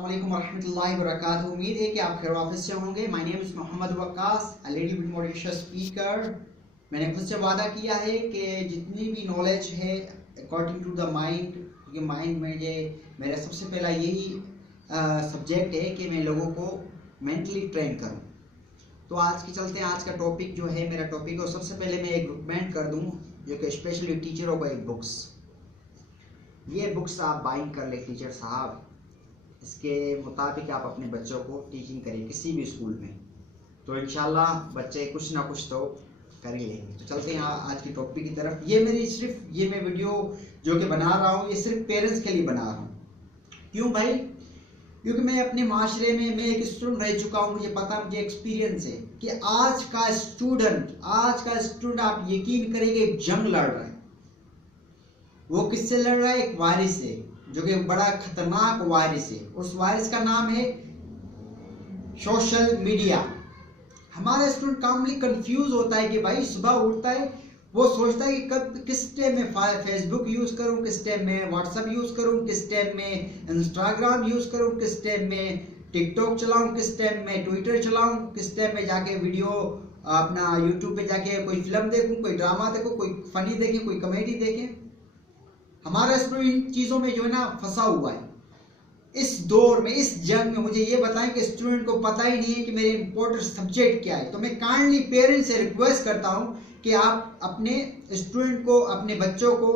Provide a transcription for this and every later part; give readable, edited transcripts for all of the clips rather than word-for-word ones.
अस्सलामुअलैकुम वरहमतुल्लाहि वबरकातुहू। उम्मीद है कि आप खैर वाफिस से होंगे। My name is Mohammad Waqas, a little bit motivational speaker. मैंने खुद से वादा किया है कि जितनी भी नॉलेज है अकॉर्डिंग टू द माइंड, क्योंकि माइंड में ये मेरा सबसे पहला यही सब्जेक्ट है कि मैं लोगों को मेंटली ट्रेन करूं। तो आज के चलते आज का टॉपिक जो है मेरा टॉपिक, और सबसे पहले मैं एक रिकमेंड कर दूं जो कि स्पेशली टीचरों को एक बुक्स, ये बुक्स आप बाइंग कर ले टीचर साहब। इसके मुताबिक आप अपने बच्चों को टीचिंग करें किसी भी स्कूल में, तो इंशाल्लाह बच्चे कुछ ना कुछ तो कर ही लेंगे। तो चलते हैं आज की टॉपिक की तरफ। ये मैं वीडियो जो कि बना रहा हूँ, ये सिर्फ पेरेंट्स के लिए बना रहा हूँ। क्यों भाई? क्योंकि मैं अपने माशरे में मैं एक स्टूडेंट रह चुका हूँ। मुझे पता, मुझे एक्सपीरियंस है कि आज का स्टूडेंट आप यकीन करेंगे एक जंग लड़ रहा है। वो किससे लड़ रहा है? एक वायरस से, जो कि बड़ा खतरनाक वायरस है। उस वायरस का नाम है सोशल मीडिया। हमारा स्टूडेंट कामली कंफ्यूज होता है कि भाई सुबह उठता है, वो सोचता है कि कब किस टाइम में फेसबुक यूज करूं, किस टाइम में व्हाट्सएप यूज करूं, किस टाइम में इंस्टाग्राम यूज करूं, किस टाइम में टिकटॉक चलाऊं, किस टाइम में ट्विटर चलाऊं, किस टाइम में जाके वीडियो अपना यूट्यूब पे जाके कोई फिल्म देखूं, कोई ड्रामा देखूं, कोई फनी देखें, कोई कॉमेडी देखें। हमारा स्टूडेंट इन चीजों में जो है ना फंसा हुआ है। इस दौर में, इस जंग में मुझे ये बताएं कि स्टूडेंट को पता ही नहीं है कि मेरे इंपॉर्टेंट सब्जेक्ट क्या है। तो मैं काइंडली पेरेंट्स से रिक्वेस्ट करता हूं कि आप अपने स्टूडेंट को, अपने बच्चों को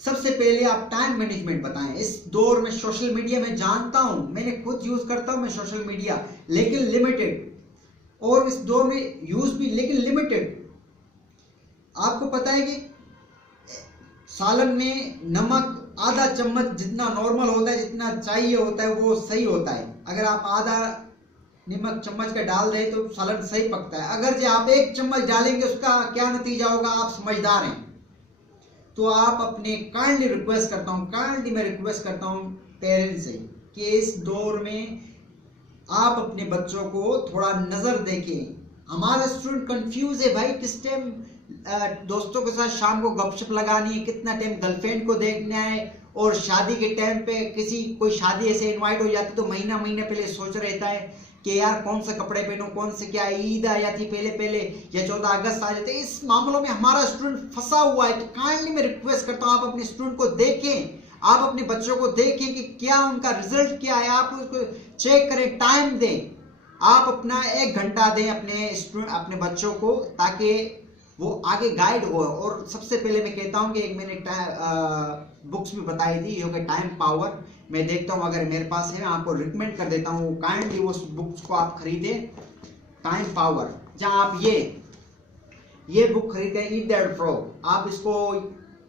सबसे पहले आप टाइम मैनेजमेंट बताएं। इस दौर में सोशल मीडिया में जानता हूं, मैंने खुद यूज करता हूं मैं सोशल मीडिया, लेकिन लिमिटेड, और इस दौर में यूज भी लेकिन लिमिटेड। आपको पता है कि सालन में नमक आधा चम्मच जितना नॉर्मल होता है, जितना चाहिए होता है, वो सही होता है। अगर आप आधा नमक चम्मच का डाल दें तो सालन सही पकता है। अगर जो आप 1 चम्मच डालेंगे उसका क्या नतीजा होगा, आप समझदार हैं। तो आप अपने काइंडली मैं रिक्वेस्ट करता हूं पेरेंट्स से कि इस दौर में आप अपने बच्चों को थोड़ा नजर देखें। हमारा स्टूडेंट कंफ्यूज है भाई, किस टाइम दोस्तों के साथ शाम को गपशप लगानी है, कितना टाइम गर्लफ्रेंड को देखना है, और शादी के टाइम पे कोई शादी ऐसे इनवाइट हो जाती तो महीना पहले सोच रहता है कि यार कौन से कपड़े पहनूं, कौन से, क्या ईद आ जाती पहले या 14 अगस्त आ जाते। इस मामलों में हमारा स्टूडेंट फंसा हुआ है। तो काइंडली मैं रिक्वेस्ट करता हूं आप अपने स्टूडेंट को देखें, आप अपने बच्चों को देखें कि क्या उनका रिजल्ट क्या है, आप उसको चेक करें, टाइम दें। आप अपना 1 घंटा दें अपने बच्चों को, ताकि वो आगे गाइड हो। और सबसे पहले मैं कहता हूं कि एक मैंने बुक्स भी बताई थी जो कि टाइम पावर, मैं देखता हूं अगर मेरे पास है, मैं आपको रिकमेंड कर देता हूं काइंडली उस बुक्स को आप खरीदें। टाइम पावर, जहां आप ये बुक खरीदें, ईट दैट फ्रॉग। आप इसको,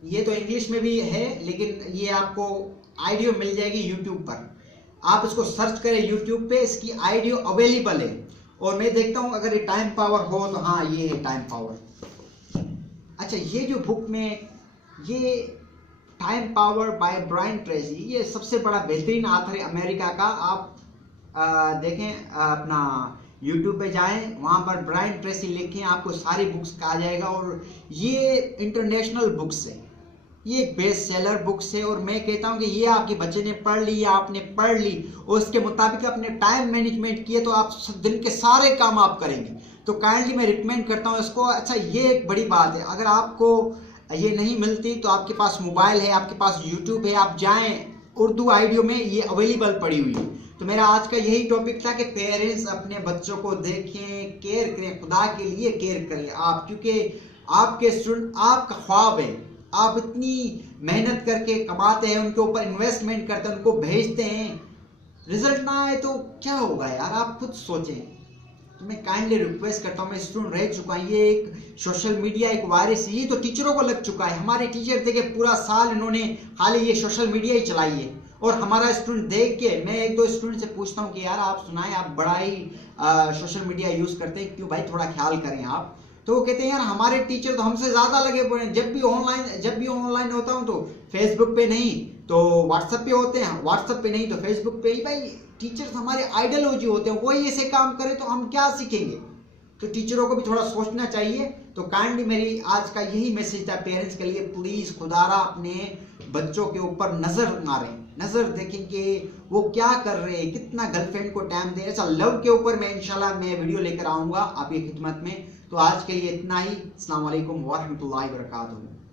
ये तो इंग्लिश में भी है लेकिन ये आपको ऑडियो मिल जाएगी यूट्यूब पर। आप इसको सर्च करें यूट्यूब पे, इसकी ऑडियो अवेलेबल है। और मैं देखता हूं अगर ये टाइम पावर हो तो हाँ, ये है टाइम पावर। अच्छा, ये जो बुक में, ये time power by Brian Tracy, ये सबसे बड़ा बेहतरीन ऑथर है अमेरिका का। आप देखें, अपना यूट्यूब पे जाएं, वहां पर ब्रायन ट्रेसी लिखें, आपको सारी बुक्स आ जाएगा। और ये इंटरनेशनल बुक्स है, ये एक बेस्ट सेलर बुक्स है। और मैं कहता हूं कि ये आपके बच्चे ने पढ़ ली या आपने पढ़ ली और उसके मुताबिक अपने टाइम मैनेजमेंट किए तो आप दिन के सारे काम आप करेंगे। तो काइंडली मैं रिकमेंड करता हूं इसको। अच्छा, ये एक बड़ी बात है, अगर आपको ये नहीं मिलती तो आपके पास मोबाइल है, आपके पास यूट्यूब है, आप जाएं, उर्दू ऑडियो में ये अवेलेबल पड़ी हुई है। तो मेरा आज का यही टॉपिक था कि पेरेंट्स अपने बच्चों को देखें, केयर करें, खुदा के लिए केयर करें आप, क्योंकि आपके स्टूडेंट आपका ख्वाब है। आप इतनी मेहनत करके कमाते हैं, उनके ऊपर इन्वेस्टमेंट करते हैं, उनको भेजते हैं, रिजल्ट ना आए तो क्या होगा यार, आप खुद सोचें। तो मैं काइंडली रिक्वेस्ट करता हूं, मैं स्टूडेंट रह चुका हूं, ये एक सोशल मीडिया एक वायरस, ये तो टीचरों को लग चुका है। हमारे टीचर देखे पूरा साल इन्होंने खाली ये सोशल मीडिया ही चलाई है, और हमारा स्टूडेंट देख के, मैं 1-2 स्टूडेंट से पूछता हूं कि यार आप सुनाएं, आप बड़ा ही सोशल मीडिया यूज करते हैं, क्यों भाई, थोड़ा ख्याल करें आप। तो वो कहते हैं यार हमारे टीचर तो हमसे ज्यादा लगे पड़े हैं। जब भी ऑनलाइन होता हूं तो फेसबुक पे नहीं तो व्हाट्सएप पे होते हैं, व्हाट्सएप पे नहीं तो फेसबुक पे ही। भाई टीचर्स हमारे आइडियोलॉजी होते हैं, वही ऐसे काम करें तो हम क्या सीखेंगे। तो टीचरों को भी थोड़ा सोचना चाहिए। तो काइंडली मेरी आज का यही मैसेज था पेरेंट्स के लिए, प्लीज खुदारा अपने बच्चों के ऊपर नजर मारें। नजर देखेंगे वो क्या कर रहे हैं, कितना गर्लफ्रेंड को टाइम दे रहे हैं। अच्छा, लव के ऊपर मैं इंशाल्लाह मैं वीडियो लेकर आऊंगा आपकी खिदमत में। तो आज के लिए इतना ही। अस्सलाम वालेकुम व रहमतुल्लाहि व बरकातुहू।